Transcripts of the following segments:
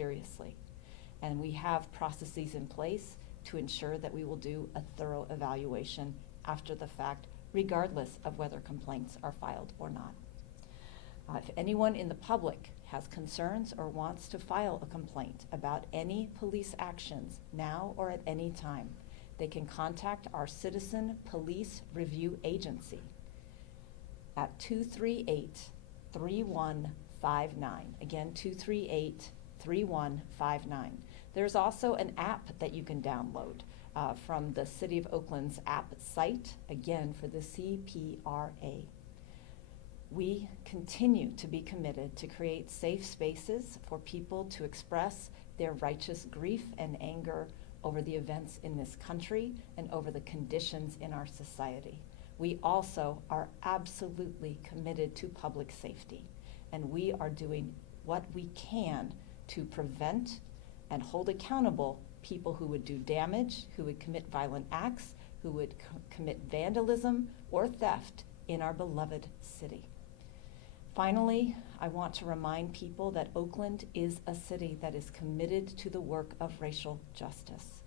seriously. And we have processes in place to ensure that we will do a thorough evaluation after the fact, regardless of whether complaints are filed or not. If anyone in the public has concerns or wants to file a complaint about any police actions now or at any time, they can contact our Citizen Police Review Agency at 238-3159. Again, 238-3159. There's also an app that you can download from the City of Oakland's app site, again, for the CPRA. We continue to be committed to create safe spaces for people to express their righteous grief and anger over the events in this country and over the conditions in our society. We also are absolutely committed to public safety, and we are doing what we can to prevent and hold accountable people who would do damage, who would commit violent acts, who would commit vandalism or theft in our beloved city. Finally, I want to remind people that Oakland is a city that is committed to the work of racial justice.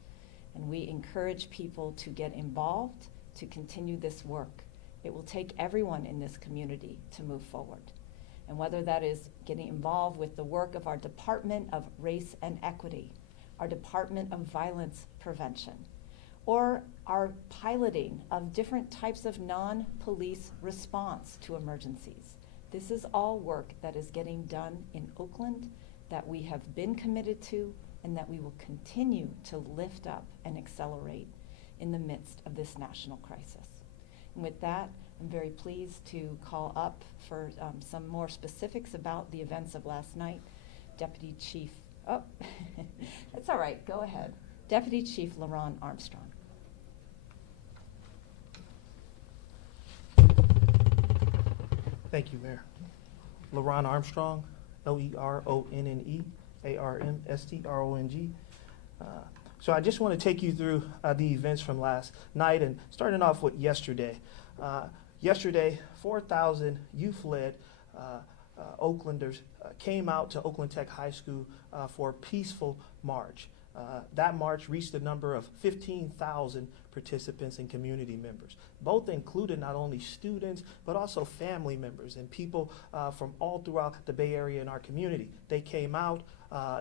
And we encourage people to get involved, to continue this work. It will take everyone in this community to move forward. And whether that is getting involved with the work of our Department of Race and Equity, our Department of Violence Prevention, or our piloting of different types of non-police response to emergencies. This is all work that is getting done in Oakland that we have been committed to and that we will continue to lift up and accelerate in the midst of this national crisis. And with that, I'm very pleased to call up for some more specifics about the events of last night, Deputy Chief, oh, that's all right, go ahead. Deputy Chief LaRon Armstrong. Thank you, Mayor. LaRon Armstrong, LeRonnenneArmstrong. So I just want to take you through the events from last night, and starting off with yesterday. Yesterday, 4,000 youth-led Oaklanders came out to Oakland Tech High School for a peaceful march. That march reached a number of 15,000 participants and community members. Both included not only students, but also family members and people from all throughout the Bay Area in our community. They came out,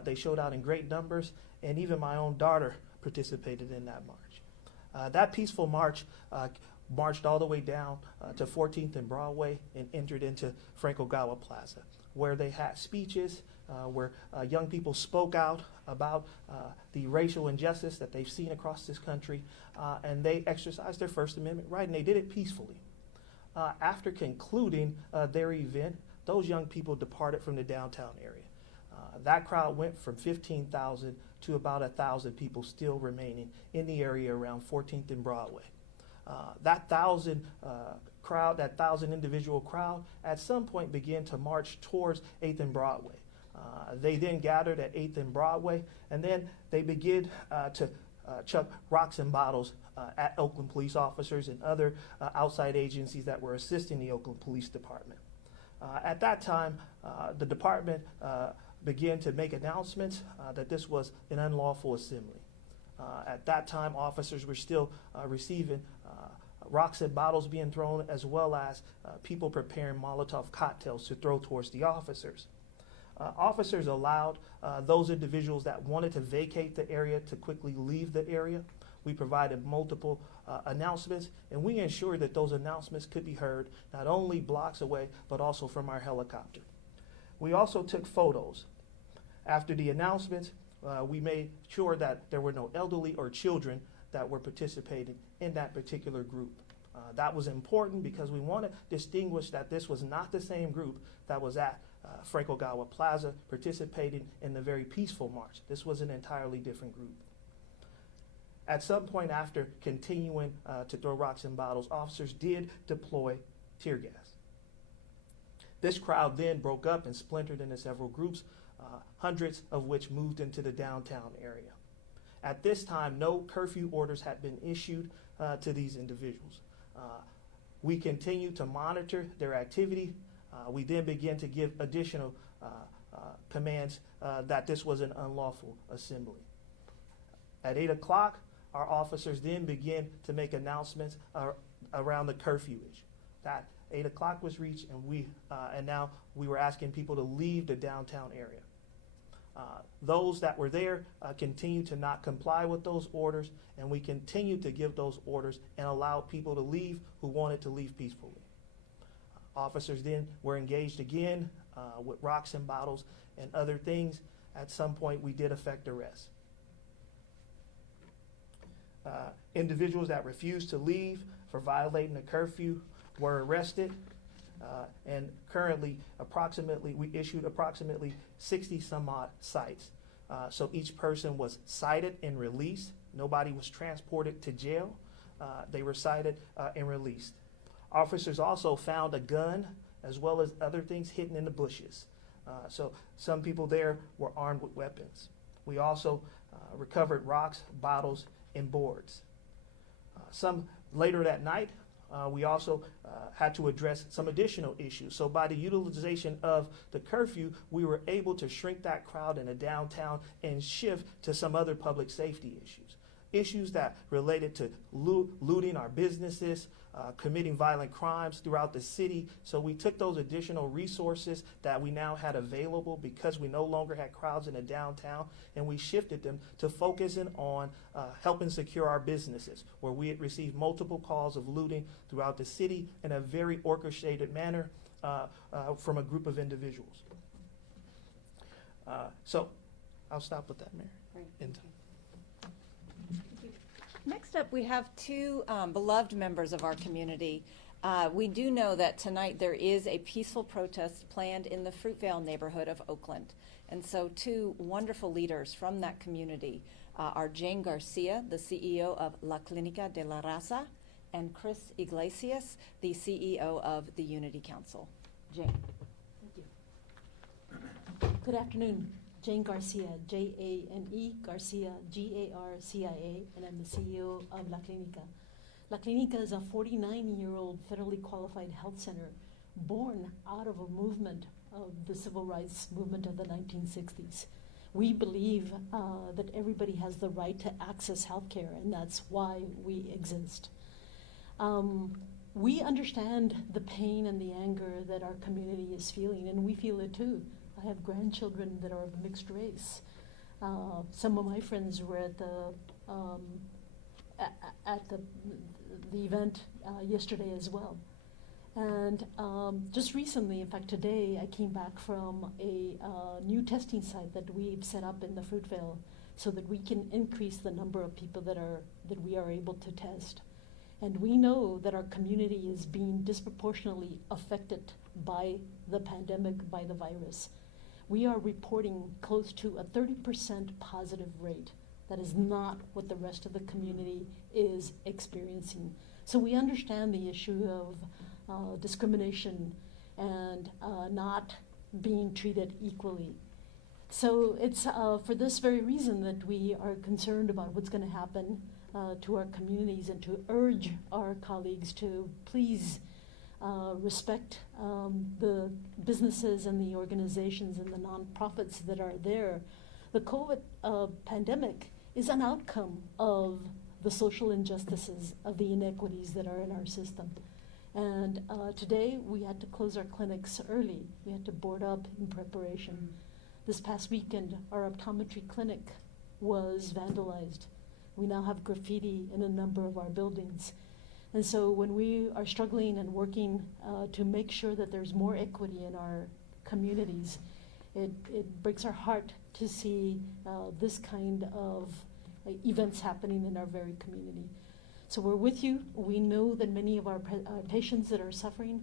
they showed out in great numbers, and even my own daughter participated in that march. That peaceful march marched all the way down to 14th and Broadway and entered into Frank Ogawa Plaza, where they had speeches, where young people spoke out about the racial injustice that they've seen across this country, and they exercised their First Amendment right, and they did it peacefully. After concluding their event, those young people departed from the downtown area. That crowd went from 15,000 to about 1,000 people still remaining in the area around 14th and Broadway. That 1,000 crowd, that 1,000 individual crowd, at some point began to march towards 8th and Broadway. They then gathered at 8th and Broadway, and then they began to chuck rocks and bottles at Oakland police officers and other outside agencies that were assisting the Oakland Police Department. At that time, the department began to make announcements that this was an unlawful assembly. At that time, officers were still receiving rocks and bottles being thrown, as well as people preparing Molotov cocktails to throw towards the officers. Officers allowed those individuals that wanted to vacate the area to quickly leave the area. We provided multiple announcements, and we ensured that those announcements could be heard not only blocks away, but also from our helicopter. We also took photos. After the announcements, we made sure that there were no elderly or children that were participating in that particular group. That was important because we want to distinguish that this was not the same group that was at Frank Ogawa Plaza participating in the very peaceful march. This was an entirely different group. At some point after continuing to throw rocks and bottles, officers did deploy tear gas. This crowd then broke up and splintered into several groups, hundreds of which moved into the downtown area. At this time, no curfew orders had been issued to these individuals. We continued to monitor their activity. We then began to give additional commands that this was an unlawful assembly. At 8 o'clock, our officers then began to make announcements around the curfew issue. That 8 o'clock was reached, and now we were asking people to leave the downtown area. Those that were there continued to not comply with those orders, and we continued to give those orders and allow people to leave who wanted to leave peacefully. Officers then were engaged again with rocks and bottles and other things. At some point, we did effect arrests. Individuals that refused to leave for violating the curfew were arrested. And currently, we issued approximately 60 some odd cites. So each person was cited and released. Nobody was transported to jail. They were cited and released. Officers also found a gun as well as other things hidden in the bushes. So some people there were armed with weapons. We also recovered rocks, bottles, and boards. Some later that night, we also had to address some additional issues. So by the utilization of the curfew, we were able to shrink that crowd in the downtown and shift to some other public safety issues. Issues that related to looting our businesses, committing violent crimes throughout the city. So we took those additional resources that we now had available because we no longer had crowds in the downtown, and we shifted them to focusing on helping secure our businesses, where we had received multiple calls of looting throughout the city in a very orchestrated manner from a group of individuals. So I'll stop with that, Mayor. Right. Next up, we have two beloved members of our community. We do know that tonight there is a peaceful protest planned in the Fruitvale neighborhood of Oakland. And so two wonderful leaders from that community are Jane Garcia, the CEO of La Clínica de la Raza, and Chris Iglesias, the CEO of the Unity Council. Jane. Thank you. Good afternoon. Jane Garcia, Jane Garcia, Garcia, and I'm the CEO of La Clínica. La Clínica is a 49-year-old federally qualified health center born out of a movement of the civil rights movement of the 1960s. We believe that everybody has the right to access health care, and that's why we exist. We understand the pain and the anger that our community is feeling, and we feel it too. I have grandchildren that are of mixed race. Some of my friends were at the event yesterday as well. And just recently, in fact today, I came back from a new testing site that we've set up in the Fruitvale so that we can increase the number of people that we are able to test. And we know that our community is being disproportionately affected by the pandemic, by the virus. We are reporting close to a 30% positive rate. That is not what the rest of the community is experiencing. So we understand the issue of discrimination and not being treated equally. So it's for this very reason that we are concerned about what's going to happen to our communities and to urge our colleagues to please respect the businesses and the organizations and the nonprofits that are there. The COVID pandemic is an outcome of the social injustices, of the inequities that are in our system. And today we had to close our clinics early. We had to board up in preparation. This past weekend, our optometry clinic was vandalized. We now have graffiti in a number of our buildings. And so when we are struggling and working to make sure that there's more equity in our communities, it breaks our heart to see this kind of events happening in our very community. So we're with you. We know that many of our patients that are suffering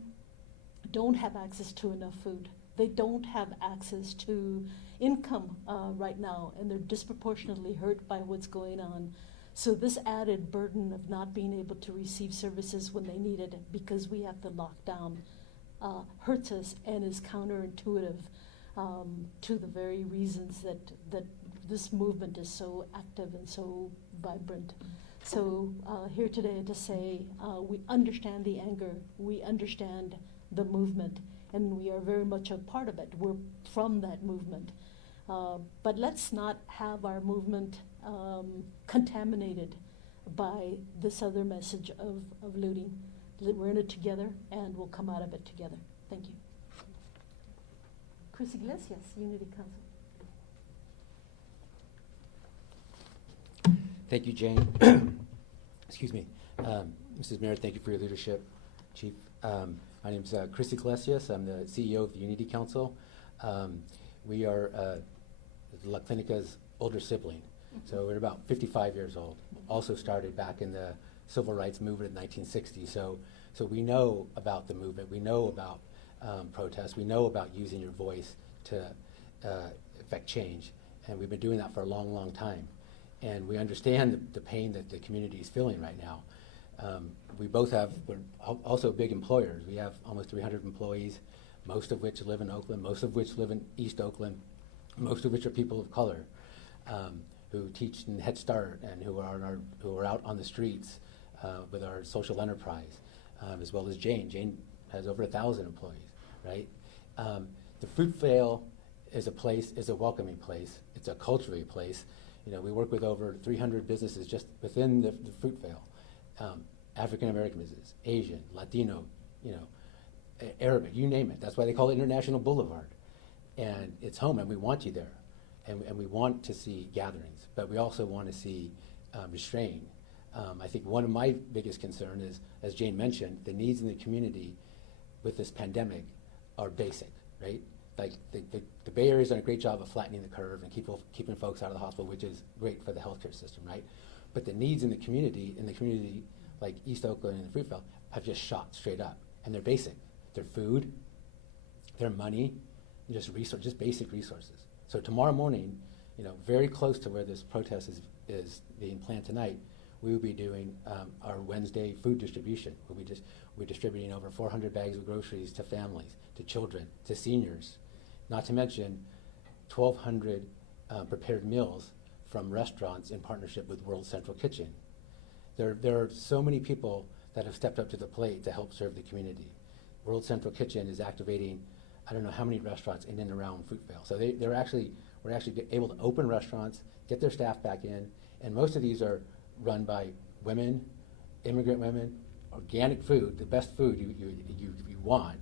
don't have access to enough food. They don't have access to income right now, and they're disproportionately hurt by what's going on. So this added burden of not being able to receive services when they need it because we have to lock down hurts us and is counterintuitive to the very reasons that this movement is so active and so vibrant. So here today to say we understand the anger, we understand the movement, and we are very much a part of it. We're from that movement. But let's not have our movement contaminated by this other message of looting. We're in it together, and we'll come out of it together. Thank you. Chris Iglesias, Unity Council. Thank you, Jane. Excuse me. Mrs. Mayor, thank you for your leadership. Chief, my name is Chris Iglesias. I'm the CEO of the Unity Council. We are La Clinica's older sibling. So we're about 55 years old. Also started back in the civil rights movement in 1960. So we know about the movement. We know about protests. We know about using your voice to affect change. And we've been doing that for a long, long time. And we understand the pain that the community is feeling right now. We're also big employers. We have almost 300 employees, most of which live in Oakland, most of which live in East Oakland, most of which are people of color who teach in Head Start and who are out on the streets with our social enterprise, as well as Jane. Jane has over 1,000 employees, right? The Fruitvale is a welcoming place. It's a culturally place. You know, we work with over 300 businesses just within the Fruitvale. African American businesses, Asian, Latino, Arabic, you name it. That's why they call it International Boulevard. And it's home, and we want you there. And we want to see gatherings, but we also want to see restraint. I think one of my biggest concerns is, as Jane mentioned, the needs in the community with this pandemic are basic, right? Like the Bay Area's done a great job of flattening the curve and keeping folks out of the hospital, which is great for the healthcare system, right? But the needs in the community like East Oakland and the Fruitvale, have just shot straight up, and they're basic. They're food, their money, and just basic resources. So tomorrow morning, very close to where this protest is being planned tonight, we will be doing our Wednesday food distribution. We're distributing over 400 bags of groceries to families, to children, to seniors, not to mention 1,200 prepared meals from restaurants in partnership with World Central Kitchen. There are so many people that have stepped up to the plate to help serve the community. World Central Kitchen is activating, I don't know how many restaurants in and around Fruitvale. So we're actually able to open restaurants, get their staff back in, and most of these are run by women, immigrant women, organic food, the best food you want,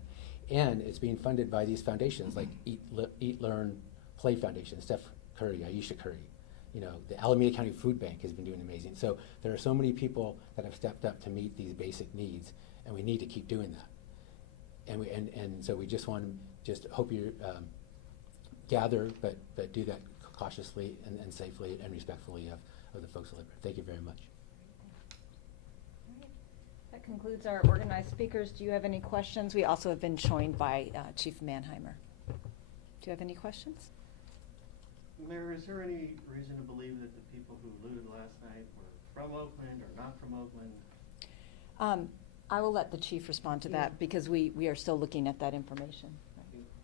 and it's being funded by these foundations like Eat, Learn, Play Foundation, Steph Curry, Aisha Curry. The Alameda County Food Bank has been doing amazing. So there are so many people that have stepped up to meet these basic needs, and we need to keep doing that. And so we just want to hope you gather, but do that cautiously and safely and respectfully of the folks who live here. Thank you very much. All right. That concludes our organized speakers. Do you have any questions? We also have been joined by Chief Mannheimer. Do you have any questions? Mayor, is there any reason to believe that the people who looted last night were from Oakland or not from Oakland? I will let the chief respond to that because we are still looking at that information.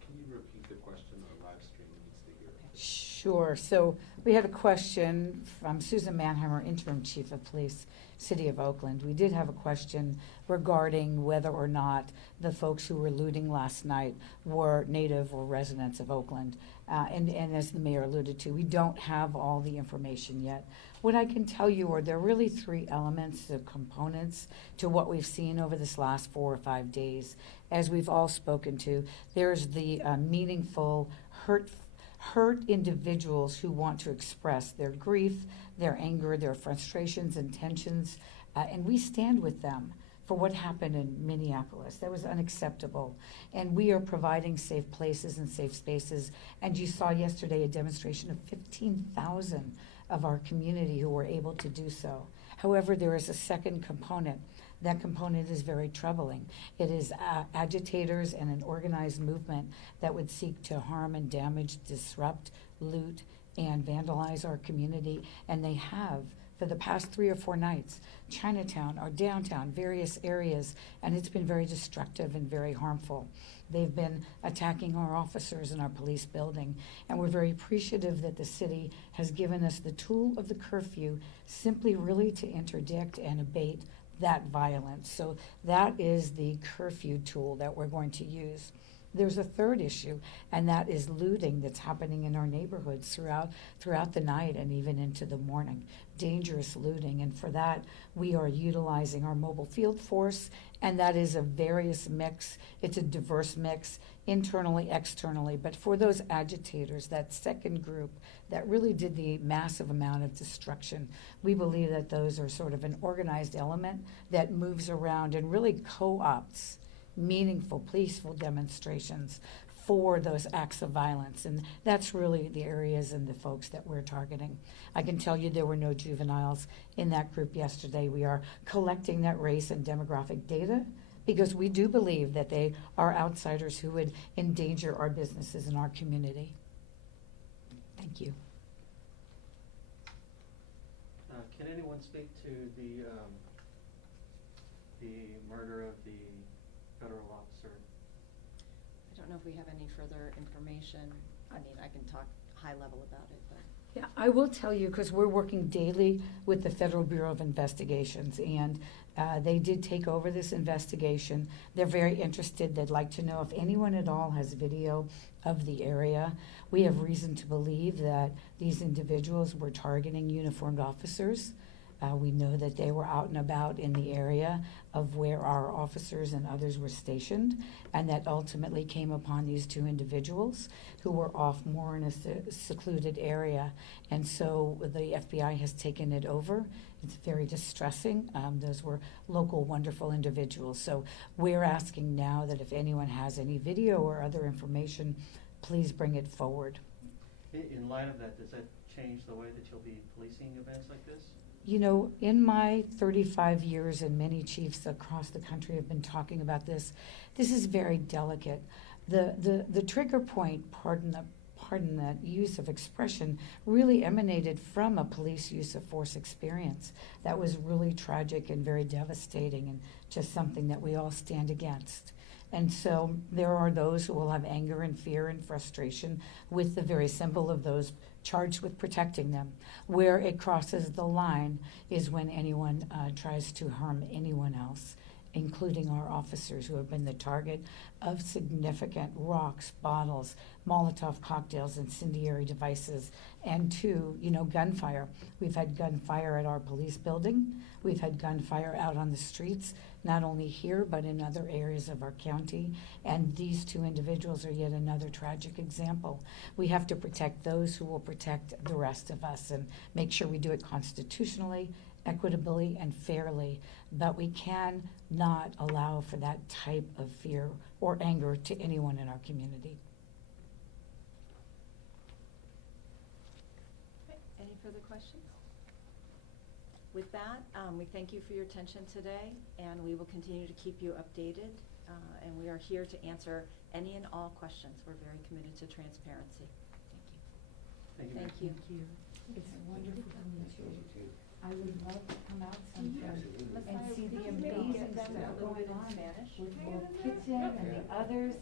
Can you repeat the question? The live stream needs to hear it. Sure. So we had a question from Susan Mannheimer, Interim Chief of Police, City of Oakland. We did have a question regarding whether or not the folks who were looting last night were native or residents of Oakland. And as the mayor alluded to, we don't have all the information yet. What I can tell you are there are really three elements, the components to what we've seen over this last 4 or 5 days. As we've all spoken to, there's the meaningful hurt individuals who want to express their grief, their anger, their frustrations and tensions, and we stand with them for what happened in Minneapolis. That was unacceptable. And we are providing safe places and safe spaces. And you saw yesterday a demonstration of 15,000 of our community who were able to do so. However, there is a second component. That component is very troubling. It is agitators and an organized movement that would seek to harm and damage, disrupt, loot, and vandalize our community. And they have for the past 3 or 4 nights, Chinatown, our downtown, various areas, and it's been very destructive and very harmful. They've been attacking our officers in our police building, and we're very appreciative that the city has given us the tool of the curfew simply really to interdict and abate that violence. So that is the curfew tool that we're going to use. There's a third issue, and that is looting that's happening in our neighborhoods throughout the night and even into the morning. Dangerous looting, and for that, we are utilizing our mobile field force, and that is a various mix. It's a diverse mix, internally, externally, but for those agitators, that second group that really did the massive amount of destruction, we believe that those are sort of an organized element that moves around and really co-opts meaningful, peaceful demonstrations for those acts of violence. And that's really the areas and the folks that we're targeting. I can tell you there were no juveniles in that group yesterday. We are collecting that race and demographic data because we do believe that they are outsiders who would endanger our businesses and our community. Thank you. Can anyone speak to the murder of the federal officer? I don't know if we have any further information. I mean, I can talk high level about it, but. Yeah, I will tell you, because we're working daily with the Federal Bureau of Investigations, and they did take over this investigation. They're very interested. They'd like to know if anyone at all has video of the area. We have reason to believe that these individuals were targeting uniformed officers. We know that they were out and about in the area of where our officers and others were stationed, and that ultimately came upon these two individuals who were off more in a secluded area. And so the FBI has taken it over. It's very distressing. Those were local, wonderful individuals. So we're asking now that if anyone has any video or other information, please bring it forward. In light of that, does that change the way that you'll be policing events like this? You know, in my 35 years, and many chiefs across the country have been talking about this, this is very delicate. The trigger point, pardon that use of expression, really emanated from a police use of force experience that was really tragic and very devastating, and just something that we all stand against. And so there are those who will have anger and fear and frustration with the very symbol of those charged with protecting them. Where it crosses the line is when anyone tries to harm anyone else, including our officers who have been the target of significant rocks, bottles, Molotov cocktails, incendiary devices, and gunfire. We've had gunfire at our police building. We've had gunfire out on the streets, not only here, but in other areas of our county. And these two individuals are yet another tragic example. We have to protect those who will protect the rest of us and make sure we do it constitutionally, equitably, and fairly. But we can not allow for that type of fear or anger to anyone in our community. Okay. Any further questions? With that, we thank you for your attention today, and we will continue to keep you updated. And we are here to answer any and all questions. We're very committed to transparency. Thank you. Thank you. Thank you. It's wonderful to meet you. I would love to come out sometime and see the amazing stuff going on with the kitchen and the others.